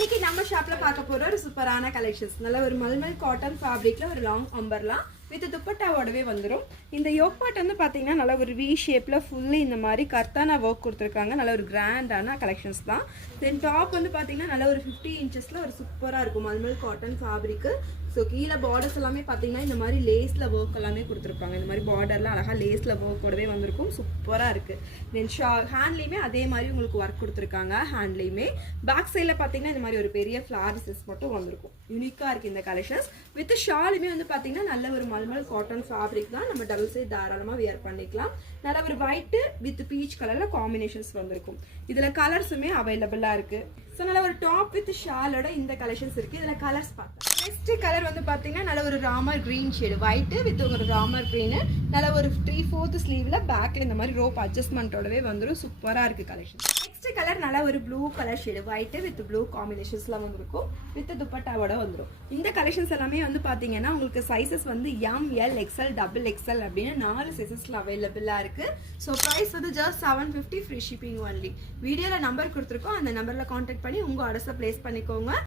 இன்னைக்கு நம்ம ஷாப்ல பார்க்க போற ஒரு சூப்பரான கலெக்ஷன்ஸ். நல்ல ஒரு மல்மல் காட்டன் ஃபேப்ரிக்ல ஒரு லாங் அம்பர்லா வித் துப்பட்டாவோடவே வந்துடும். இந்த யோக் பார்ட் வந்து பார்த்தீங்கன்னா நல்ல ஒரு வி ஷேப்ல ஃபுல்லி இந்த மாதிரி கர்த்தானா ஒர்க் கொடுத்துருக்காங்க. நல்ல ஒரு கிராண்டான கலெக்ஷன்ஸ் தான். தென் டாப் வந்து பார்த்தீங்கன்னா நல்ல ஒரு 50 இன்ச்சஸ்ல ஒரு சூப்பராக இருக்கும் மல்மல் காட்டன் ஃபேப்ரிக்கு. ஸோ கீழே பார்டர்ஸ் எல்லாமே பார்த்தீங்கன்னா இந்த மாதிரி லேஸில் ஒர்க் எல்லாமே கொடுத்துருப்பாங்க. இந்த மாதிரி பார்டர்லாம் அழகாக லேஸில் ஒர்க்கோடவே வந்திருக்கும். சூப்பராக இருக்குது. தென் ஹேண்ட்லேயுமே அதே மாதிரி உங்களுக்கு ஒர்க் கொடுத்துருக்காங்க. ஹேண்ட்லேயுமே பேக் சைடில் பார்த்தீங்கன்னா இந்த மாதிரி ஒரு பெரிய ஃப்ளாரிசஸ் மட்டும் வந்திருக்கும். யூனிக்காக இருக்குது இந்த கலெக்ஷன்ஸ். வித் ஷாலுமே வந்து பார்த்தீங்கன்னா நல்ல ஒரு மல்மல் காட்டன் ஃபேப்ரிக் தான். நம்ம டபுள் சைட் தாராளமாக வியர் பண்ணிக்கலாம். நல்ல ஒரு ஒயிட்டு வித் பீச் கலரில் காம்பினேஷன்ஸ் வந்திருக்கும். இதில் கலர்ஸுமே அவைலபிளாக இருக்குது. ஸோ நல்ல ஒரு டாப் வித் ஷாலோட இந்த கலெக்ஷன்ஸ் இருக்குது. இதில் கலர்ஸ் பார்த்தா நெக்ஸ்ட் கலர் வந்து பார்த்தீங்கன்னா நல்ல ஒரு Ramar green shade white with ஒரு ராமர் கிரீனு நல்ல ஒரு 3/4 ஸ்லீவ்ல பேக்ல இந்த மாதிரி ரோப் அட்ஜஸ்ட்மெண்ட்டோடவே வந்துடும். சூப்பராக இருக்குது கலெக்ஷன். நெக்ஸ்ட் கலர் நல்ல ஒரு blue colour shade white with blue காம்பினேஷன்ஸ்லாம் வந்துருக்கும். வித் துப்பட்டாவோட வந்துடும். இந்த கலெக்ஷன்ஸ் எல்லாமே வந்து பார்த்தீங்கன்னா உங்களுக்கு சைஸஸ் வந்து ML XL XXL அப்படின்னு 4 சைஸஸ்ல அவைலபிளாக இருக்குது. ஸோ ப்ரைஸ் வந்து ஜஸ்ட் 750 ஃப்ரீ ஷிப்பிங் ஒன்லி. வீடியோவில் நம்பர் கொடுத்துருக்கோம். அந்த நம்பரில் கான்டாக்ட் பண்ணி உங்கள் ஆர்டர்ஸை ப்ளேஸ் பண்ணிக்கோங்க.